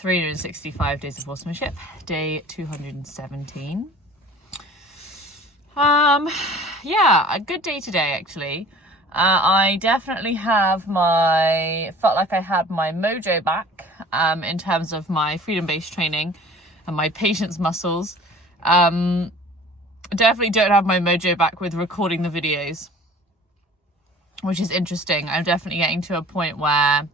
365 Days of Horsemanship, day 217. Yeah, a good day today, actually. I definitely felt like I had my mojo back, in terms of my freedom-based training and my patience muscles. Definitely don't have my mojo back with recording the videos, which is interesting. I'm definitely getting to a point where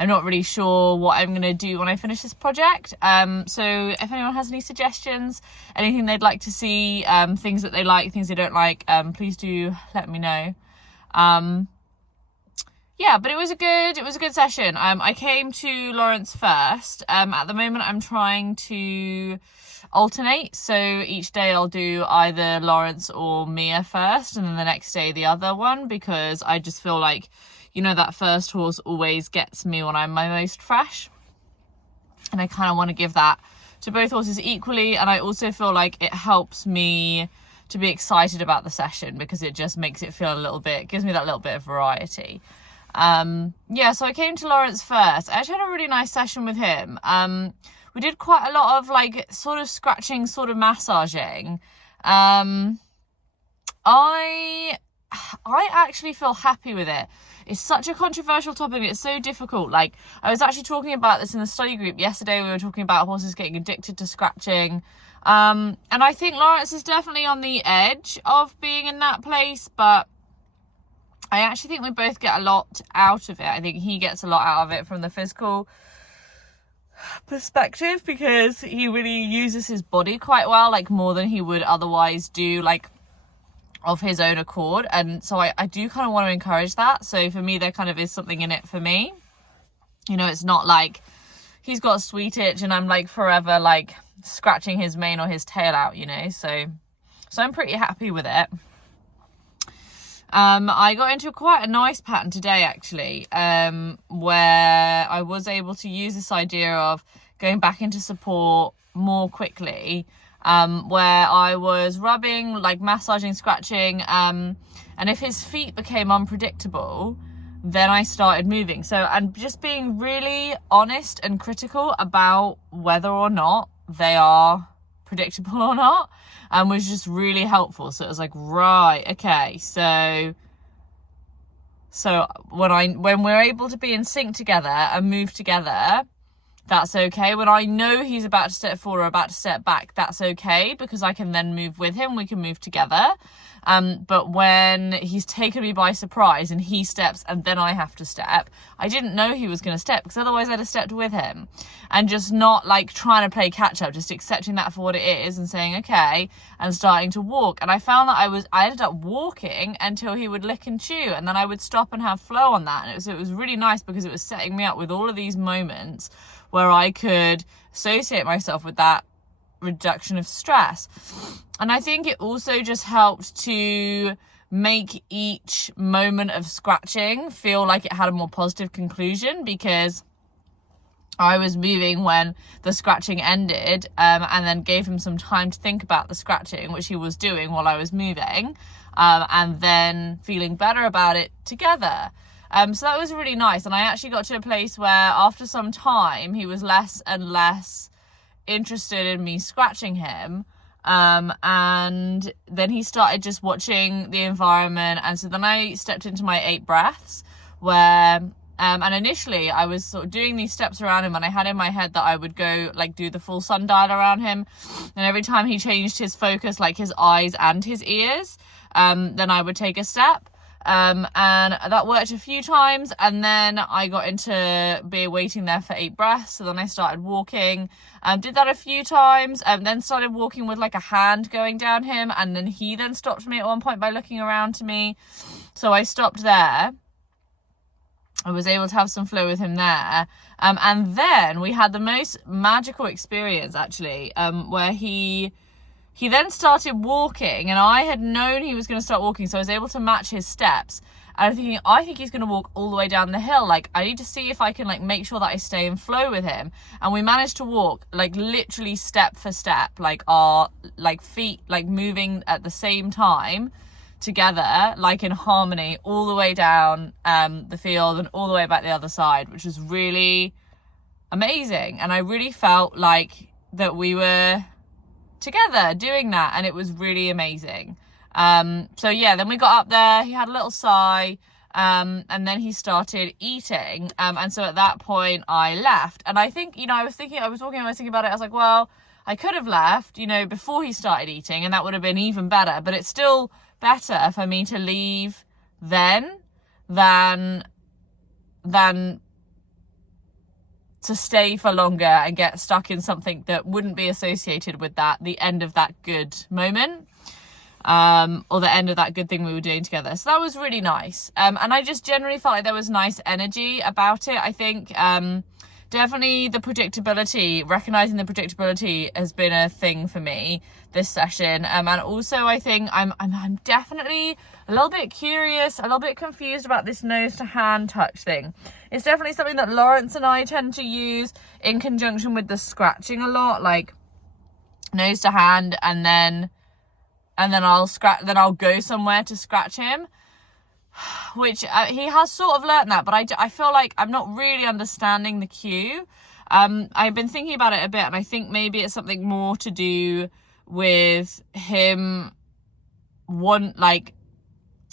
I'm not really sure what I'm going to do when I finish this project. So if anyone has any suggestions, anything they'd like to see, things that they like, things they don't like, please do let me know. Yeah, but it was a good session. I came to Lawrence first. At the moment I'm trying to alternate. So each day I'll do either Lawrence or Mia first, and then the next day the other one, because I just feel like, that first horse always gets me when I'm my most fresh. And I kind of want to give that to both horses equally. And I also feel like it helps me to be excited about the session, because it just makes it feel gives me that little bit of variety. Yeah, so I came to Lawrence first. I actually had a really nice session with him. We did quite a lot of sort of scratching, sort of massaging. I actually feel happy with it. It's such a controversial topic. It's so difficult. I was actually talking about this in the study group yesterday. We were talking about horses getting addicted to scratching. And I think Lawrence is definitely on the edge of being in that place, but I actually think we both get a lot out of it. I think he gets a lot out of it from the physical perspective, because he really uses his body quite well, more than he would otherwise do, of his own accord. And so I do kind of want to encourage that. So for me, there kind of is something in it for me. It's not like he's got a sweet itch and I'm forever scratching his mane or his tail out, so I'm pretty happy with it. I got into quite a nice pattern today, actually, where I was able to use this idea of going back into support more quickly, where I was rubbing, massaging, scratching, and if his feet became unpredictable, then I started moving. So, and just being really honest and critical about whether or not they are predictable or not, was just really helpful. So it was right, okay, so when we're able to be in sync together and move together, that's okay. When I know he's about to step forward or about to step back, that's okay, because I can then move with him. We can move together. But when he's taken me by surprise and he steps and then I have to step, I didn't know he was going to step, because otherwise I'd have stepped with him. And just not trying to play catch up, just accepting that for what it is and saying okay and starting to walk. And I found that I ended up walking until he would lick and chew, and then I would stop and have flow on that. And it was really nice, because it was setting me up with all of these moments where I could associate myself with that reduction of stress. And I think it also just helped to make each moment of scratching feel like it had a more positive conclusion, because I was moving when the scratching ended, and then gave him some time to think about the scratching, which he was doing while I was moving, and then feeling better about it together. So that was really nice. And I actually got to a place where after some time he was less and less interested in me scratching him, and then he started just watching the environment. And so then I stepped into my 8 breaths, where and initially I was sort of doing these steps around him, and I had in my head that I would go do the full sundial around him, and every time he changed his focus, his eyes and his ears, then I would take a step. And that worked a few times, and then I got into waiting there for 8 breaths. So then I started walking, did that a few times, and then started walking with a hand going down him, and then he then stopped me at one point by looking around to me. So I stopped there. I was able to have some flow with him there, and then we had the most magical experience, actually, where he then started walking, and I had known he was going to start walking, so I was able to match his steps. And I'm thinking, I think he's going to walk all the way down the hill. I need to see if I can make sure that I stay in flow with him. And we managed to walk literally step for step, our feet moving at the same time together, in harmony, all the way down the field and all the way back the other side, which was really amazing. And I really felt like that we were together doing that, and it was really amazing. So yeah, then we got up there, he had a little sigh, and then he started eating, and so at that point I left. And I think, I was thinking about it, I was like, well, I could have left, before he started eating, and that would have been even better, but it's still better for me to leave then than to stay for longer and get stuck in something that wouldn't be associated with the end of that good moment, or the end of that good thing we were doing together. So that was really nice. And I just generally felt like there was nice energy about it. I think definitely recognizing the predictability has been a thing for me this session. And also I think I'm definitely a little bit curious, a little bit confused about this nose to hand touch thing. It's definitely something that Lawrence and I tend to use in conjunction with the scratching a lot, like nose to hand, and then I'll go somewhere to scratch him, which he has sort of learnt that, but I feel like I'm not really understanding the cue. I've been thinking about it a bit, and I think maybe it's something more to do with him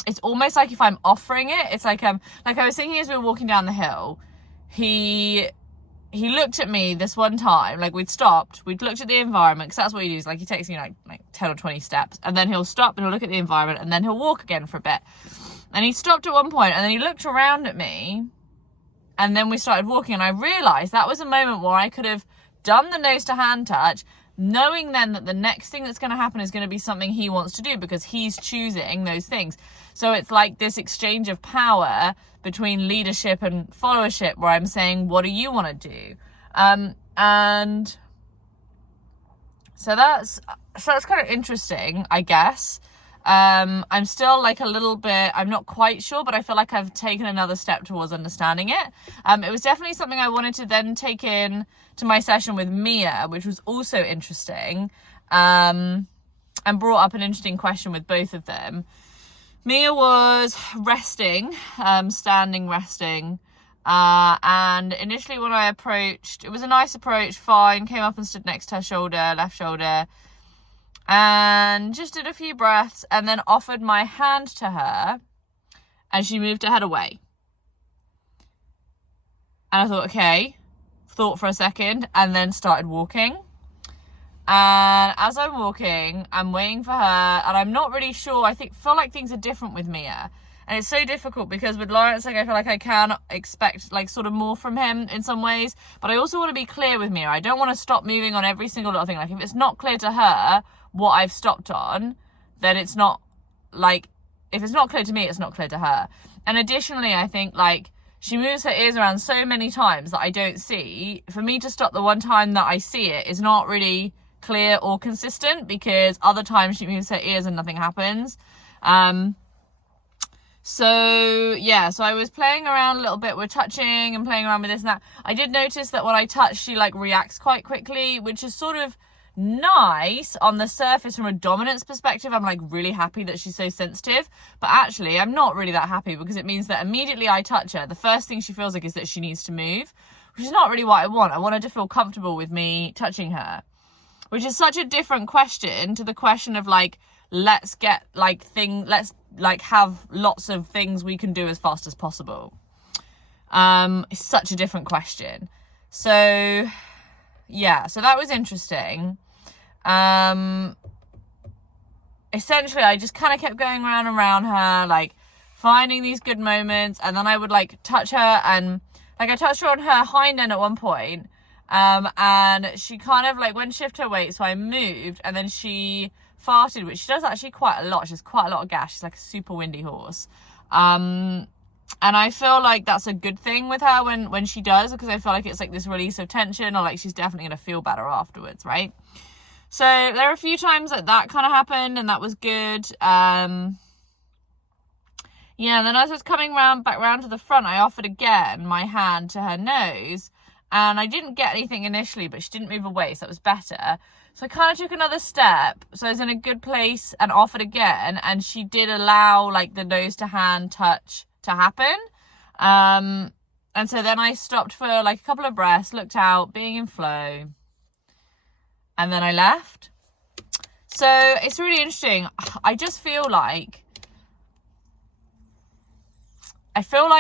it's almost like if I'm offering it, it's like I was thinking as we were walking down the hill, he looked at me this one time, like we'd looked at the environment, because that's what he does, like he takes me like 10 or 20 steps, and then he'll stop and he'll look at the environment, and then he'll walk again for a bit. And he stopped at one point, and then he looked around at me, and then we started walking, and I realised that was a moment where I could have done the nose to hand touch, knowing then that the next thing that's going to happen is going to be something he wants to do, because he's choosing those things. So it's like this exchange of power between leadership and followership, where I'm saying, what do you want to do? And so that's kind of interesting, I guess. I'm still like a little bit, I'm not quite sure, but I feel like I've taken another step towards understanding it. It was definitely something I wanted to then take in to my session with Mia, which was also interesting, and brought up an interesting question with both of them. Mia was resting, standing resting, and initially when I approached, it was a nice approach, fine, came up and stood next to her shoulder, left shoulder, and just did a few breaths, and then offered my hand to her, and she moved her head away. And I thought, okay, thought for a second, and then started walking. And as I'm walking, I'm waiting for her, and I'm not really sure. Feel like things are different with Mia. And it's so difficult because with Lawrence, like I feel like I can expect like sort of more from him in some ways, but I also want to be clear with Mia. I don't want to stop moving on every single little thing. Like if it's not clear to her what I've stopped on, then it's not like, if it's not clear to me, it's not clear to her. And additionally, I think like she moves her ears around so many times that I don't see. For me to stop the one time that I see it is not really clear or consistent, because other times she moves her ears and nothing happens. So I was playing around a little bit with touching and playing around with this and that. I did notice that when I touch, she like reacts quite quickly, which is sort of nice on the surface from a dominance perspective. I'm like really happy that she's so sensitive, but actually I'm not really that happy, because it means that immediately I touch her, the first thing she feels like is that she needs to move, which is not really what I want. I want her to feel comfortable with me touching her, which is such a different question to the question of like, let's have lots of things we can do as fast as possible. It's such a different question. So that was interesting. Essentially I just kind of kept going around and around her, like finding these good moments, and then I would like touch her, and like I touched her on her hind end at one point, and she kind of like went shift her weight, so I moved, and then she farted, which she does actually quite a lot. She has quite a lot of gas. She's like a super windy horse. And I feel like that's a good thing with her when she does, because I feel like it's like this release of tension, or like she's definitely going to feel better afterwards, right? So there are a few times that kind of happened, and that was good. Then as I was coming back round to the front, I offered again my hand to her nose, and I didn't get anything initially, but she didn't move away, so that was better. So I kind of took another step, so I was in a good place, and offered again, and she did allow like the nose to hand touch to happen. And so then I stopped for like a couple of breaths, looked out, being in flow, and then I left. So it's really interesting. I just feel like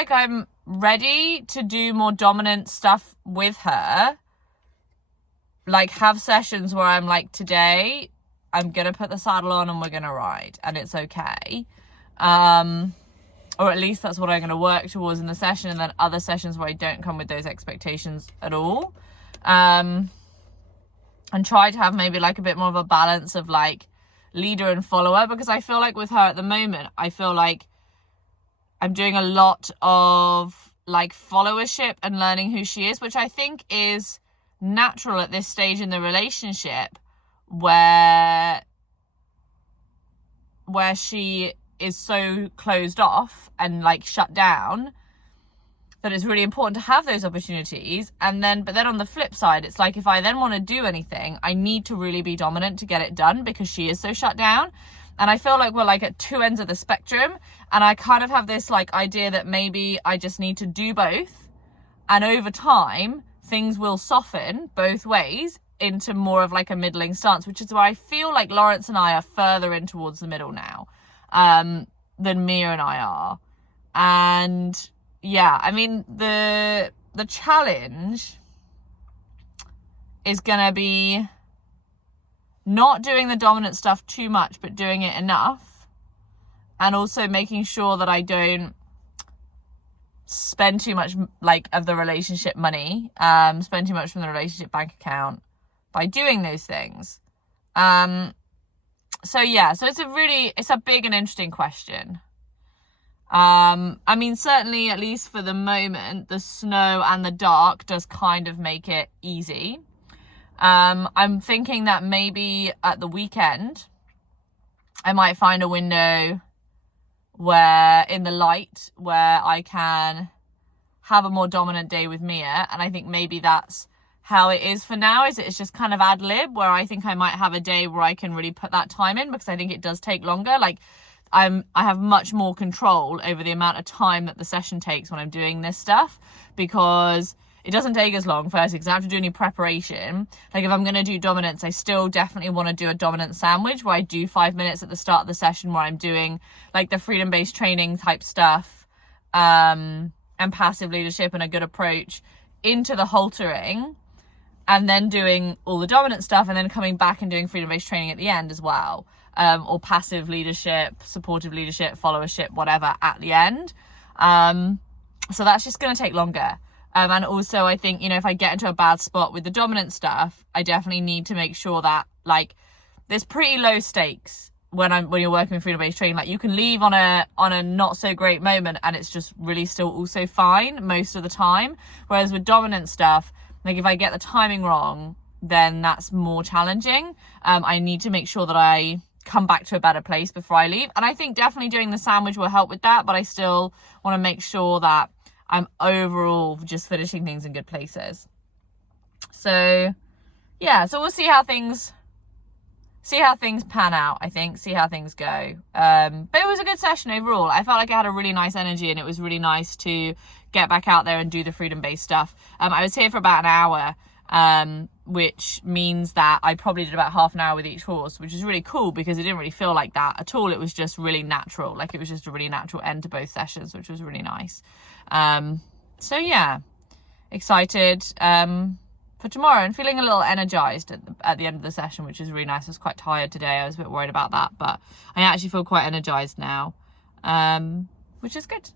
I'm ready to do more dominant stuff with her. Like have sessions where I'm like, today I'm going to put the saddle on and we're going to ride and it's okay. Or at least that's what I'm going to work towards in the session. And then other sessions where I don't come with those expectations at all. And try to have maybe like a bit more of a balance of like leader and follower, because I feel like with her at the moment, I feel like I'm doing a lot of like followership and learning who she is, which I think is natural at this stage in the relationship where she is so closed off and like shut down, that it's really important to have those opportunities. But then on the flip side, it's like if I then want to do anything, I need to really be dominant to get it done because she is so shut down. And I feel like we're like at two ends of the spectrum, and I kind of have this like idea that maybe I just need to do both, and over time things will soften both ways into more of like a middling stance, which is where I feel like Lawrence and I are further in towards the middle now than Mia and I are. And yeah, I mean, the challenge is gonna be not doing the dominant stuff too much, but doing it enough, and also making sure that I don't spend too much like of the relationship money, spend too much from the relationship bank account by doing those things. So yeah, so it's a big and interesting question. I mean, certainly, at least for the moment, the snow and the dark does kind of make it easy. I'm thinking that maybe at the weekend, I might find a window where in the light where I can have a more dominant day with Mia. And I think maybe that's how it is for now, is it's just kind of ad lib, where I think I might have a day where I can really put that time in, because I think it does take longer. Like I have much more control over the amount of time that the session takes when I'm doing this stuff, because it doesn't take as long, first, because I don't have to do any preparation. Like if I'm going to do dominance, I still definitely want to do a dominant sandwich where I do 5 minutes at the start of the session where I'm doing like the freedom-based training type stuff, and passive leadership and a good approach into the haltering, and then doing all the dominant stuff, and then coming back and doing freedom-based training at the end as well. Or passive leadership, supportive leadership, followership, whatever at the end. So that's just going to take longer. And also I think, if I get into a bad spot with the dominant stuff, I definitely need to make sure that like there's pretty low stakes when you're working with freedom-based training. Like you can leave on a not so great moment and it's just really still also fine most of the time. Whereas with dominant stuff, like if I get the timing wrong, then that's more challenging. I need to make sure that I come back to a better place before I leave. And I think definitely doing the sandwich will help with that, but I still want to make sure that I'm overall just finishing things in good places. So yeah, so we'll see how things pan out, I think, see how things go. But it was a good session overall. I felt like I had a really nice energy, and it was really nice to get back out there and do the freedom-based stuff. I was here for about an hour, which means that I probably did about half an hour with each horse, which is really cool because it didn't really feel like that at all. It was just really natural. Like it was just a really natural end to both sessions, which was really nice. So yeah, excited for tomorrow and feeling a little energized at the end of the session, which is really nice. I was quite tired today. I was a bit worried about that, but I actually feel quite energized now, which is good.